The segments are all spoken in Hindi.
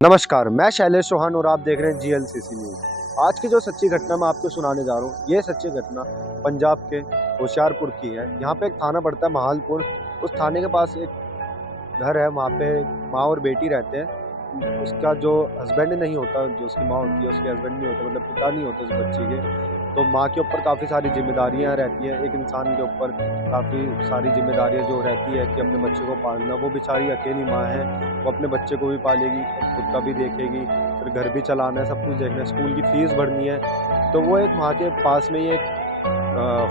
नमस्कार, मैं शैलेश चौहान और आप देख रहे हैं जीएलसीसी न्यूज़। आज की जो सच्ची घटना मैं आपको सुनाने जा रहा हूँ, ये सच्ची घटना पंजाब के होशियारपुर की है। यहाँ पे एक थाना पड़ता है महालपुर। उस थाने के पास एक घर है, वहाँ पे माँ और बेटी रहते हैं। उसका जो हस्बैंड नहीं होता, जो उसकी माँ होती है, उसके हस्बैंड नहीं होता, मतलब पिता नहीं होता उस बच्ची के। तो माँ के ऊपर काफ़ी सारी ज़िम्मेदारियाँ रहती हैं। एक इंसान के ऊपर काफ़ी सारी ज़िम्मेदारियाँ जो रहती है कि अपने बच्चे को पालना। वो बेचारी अकेली माँ है, वो अपने बच्चे को भी पालेगी और खुद का भी देखेगी, फिर घर भी चलाना है, सब कुछ देखना है, स्कूल की फ़ीस भरनी है। तो वो एक वहाँ के पास में ही एक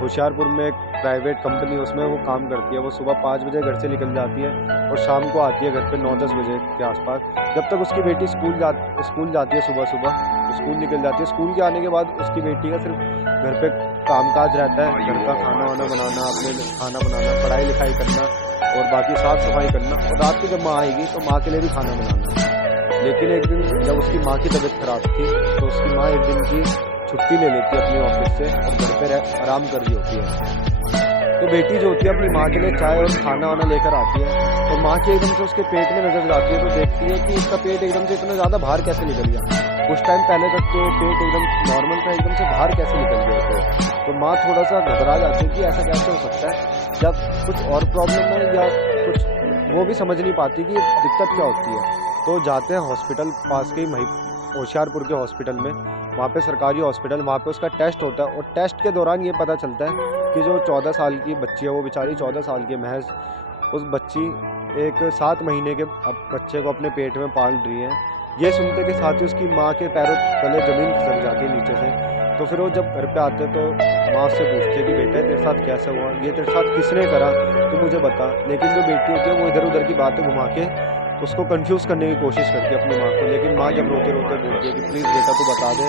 होशियारपुर में एक प्राइवेट कंपनी है, उसमें वो काम करती है। वो सुबह 5 बजे घर से निकल जाती है और शाम को आती है घर पे 9-10 बजे के आसपास। जब तक उसकी बेटी स्कूल जाती है सुबह-सुबह, तो स्कूल निकल जाती है। स्कूल के आने के बाद उसकी बेटी का सिर्फ घर पे कामकाज रहता है, घर का खाना-वाना बनाना, अपने लिए खाना बनाना, पढ़ाई-लिखाई करना और बाकी साफ-सफाई करना, और रात को जब माँ आएगी तो माँ के लिए भी खाना बनाना। लेकिन एक दिन जब उसकी माँ की तबीयत खराब थी, तो उसकी माँ एक दिन की छुट्टी ले लेती है अपनी ऑफिस से और घर पे आराम कर रही होती है। तो बेटी जो होती है अपनी माँ के लिए चाय और खाना-वाना लेकर आती है, तो माँ की एकदम से उसके पेट में नज़र जाती है, तो देखती है कि इसका पेट एकदम से इतना ज़्यादा बाहर कैसे निकल गया। कुछ टाइम पहले तक तो पेट एकदम नॉर्मल था, एकदम से बाहर कैसे निकल गया। तो माँ थोड़ा-सा घबरा जाती है कि ऐसा कैसे हो सकता है, या कुछ और प्रॉब्लम है या कुछ, वो भी समझ नहीं पाती कि दिक्कत क्या होती है। तो जाते हैं हॉस्पिटल, पास के ही होशियारपुर के हॉस्पिटल में। वहाँ पे सरकारी हॉस्पिटल, वहाँ पे उसका टेस्ट होता है और टेस्ट के दौरान ये पता चलता है कि जो 14 साल की बच्ची है, वो बेचारी 14 साल की महज़, उस बच्ची एक 7 महीने के बच्चे को अपने पेट में पाल रही है। ये सुनते के साथ ही उसकी माँ के पैरों तले ज़मीन खिसक जाती है नीचे से। तो फिर वो जब घर पे आते हैं तो माँ उससे पूछती है कि बेटा तेरे साथ कैसे हुआ? ये तेरे साथ किसने करा? तू मुझे बता। लेकिन जो बेटी होती है वो इधर-उधर की बातें घुमा के उसको कन्फ्यूज़ करने की कोशिश करती है अपनी माँ को। लेकिन माँ जब रोते-रोते बोलती है कि प्लीज़ बेटा तू बता दे,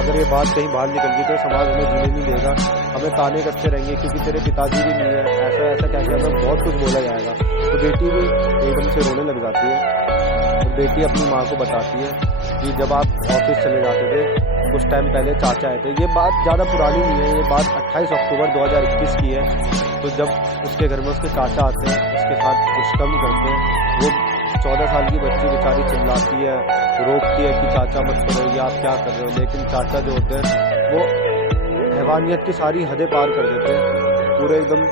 अगर ये बात कहीं बाहर निकल गई तो समाज हमें जीने नहीं देगा, हमें ताने कसते रहेंगे क्योंकि तेरे पिताजी भी नहीं है, ऐसा-ऐसा कह के हमें बहुत कुछ बोला जाएगा। तो बेटी भी एकदम से रोने लग जाती है। तो बेटी अपनी माँ को बताती है कि जब आप ऑफ़िस चले जाते थे, कुछ टाइम पहले चाचा आए थे। ये बात ज़्यादा पुरानी नहीं है, ये बात 28 अक्टूबर 2021 की है। तो जब उसके घर में उसके चाचा आते हैं, उसके साथ दुष्कर्म करते हैं। वो 14 साल की बच्ची बेचारी चिल्लाती है, रोकती है कि चाचा मत करो, ये आप क्या कर रहे हो? लेकिन चाचा जो होते हैं वो हैवानियत की सारी हदें पार कर देते हैं, पूरे एकदम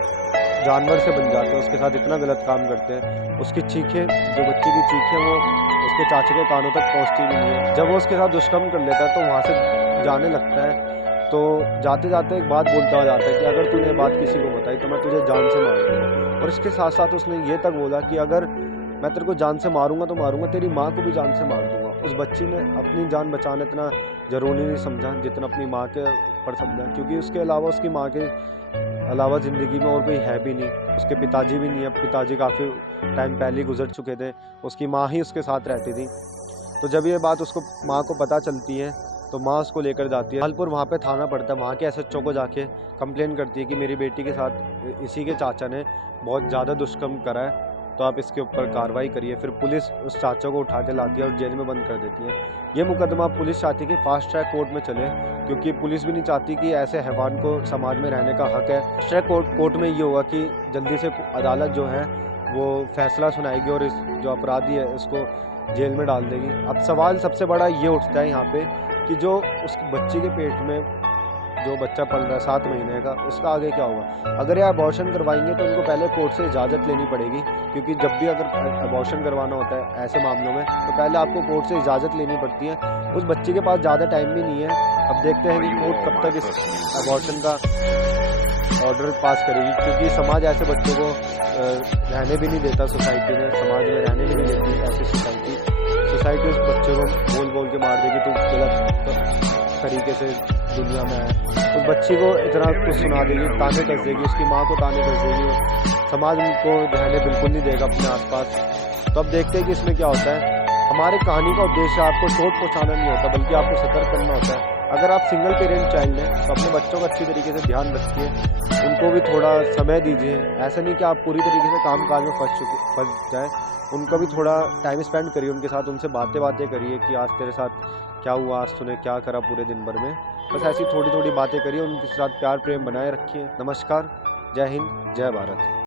जानवर से बन जाते हैं, उसके साथ इतना गलत काम करते हैं। उसकी चीखें, जो बच्चे की चीखें, वो उसके चाचा के कानों तक पहुँचती भी नहीं है। जब वो उसके साथ दुष्कर्म कर लेता है तो वहाँ से जाने लगता है। तो जाते-जाते एक बात बोलता हुआ जाता है कि अगर तूने ये बात किसी को बताई तो मैं तुझे जान से मार दूँगा। और इसके साथ-साथ उसने ये तक बोला कि अगर मैं तेरे को जान से मारूँगा तो मारूँगा, तेरी माँ को भी जान से मार दूँगा। उस बच्ची ने अपनी जान बचाना इतना ज़रूरी नहीं समझा जितना अपनी माँ के ऊपर समझा, क्योंकि उसके अलावा, उसकी माँ के अलावा ज़िंदगी में और कोई है भी नहीं। उसके पिताजी भी नहीं है, पिताजी काफ़ी टाइम पहले ही गुज़र चुके थे। उसकी माँ ही उसके साथ रहती थी। तो जब ये बात उसको, माँ को पता चलती है, तो माँ उसको लेकर जाती है मालपुर, वहाँ पे थाना पड़ता है। वहाँ के एसएचओ को जाके कंप्लेन करती है कि मेरी बेटी के साथ इसी के चाचा ने बहुत ज़्यादा दुष्कर्म करा है, तो आप इसके ऊपर कार्रवाई करिए। फिर पुलिस उस चाचा को उठा के लाती है और जेल में बंद कर देती है। ये मुकदमा पुलिस चाहती है कि फास्ट ट्रैक कोर्ट में चले, क्योंकि पुलिस भी नहीं चाहती कि ऐसे हैवान को समाज में रहने का हक है। फास्ट ट्रैक कोर्ट में ये होगा कि जल्दी से अदालत जो है वो फैसला सुनाएगी और इस जो अपराधी है इसको जेल में डाल देगी। अब सवाल सबसे बड़ा ये उठता है यहाँ पे कि जो उस बच्ची के पेट में जो बच्चा पल रहा है 7 महीने का, उसका आगे क्या होगा? अगर ये अबॉर्शन करवाएँगे तो उनको पहले कोर्ट से इजाज़त लेनी पड़ेगी, क्योंकि जब भी अगर अबॉर्शन करवाना होता है ऐसे मामलों में, तो पहले आपको कोर्ट से इजाज़त लेनी पड़ती है। उस बच्ची के पास ज़्यादा टाइम भी नहीं है। अब देखते हैं कि कोर्ट कब तक इस अबॉर्शन का ऑर्डर पास करेगी, क्योंकि समाज ऐसे बच्चों को रहने भी नहीं देता सोसाइटी में, समाज में रहने भी नहीं देती ऐसी सोसाइटी उस बच्चे को बोल-बोल के मार देगी, तो गलत तरीके से दुनिया में है। उस बच्ची को इतना कुछ सुना देगी, ताने कस देगी, उसकी माँ को ताने कस देगी, समाज उनको रहने बिल्कुल नहीं देगा अपने आस-पास। तो अब देखते हैं कि इसमें क्या होता है। हमारे कहानी का उद्देश्य आपको चोट पहुँचाना नहीं होता, बल्कि आपको सतर्क करना होता है। अगर आप सिंगल पेरेंट चाइल्ड हैं, तो अपने बच्चों का अच्छी तरीके से ध्यान रखिए, उनको भी थोड़ा समय दीजिए। ऐसा नहीं कि आप पूरी तरीके से काम-काज में फँस जाएँ, उनका भी थोड़ा टाइम स्पेंड करिए उनके साथ, उनसे बातें करिए कि आज तेरे साथ क्या हुआ, आज तूने क्या करा पूरे दिन भर में। बस ऐसी थोड़ी-थोड़ी बातें करिए, उनके साथ प्यार प्रेम बनाए रखिए। नमस्कार, जय हिंद, जय भारत।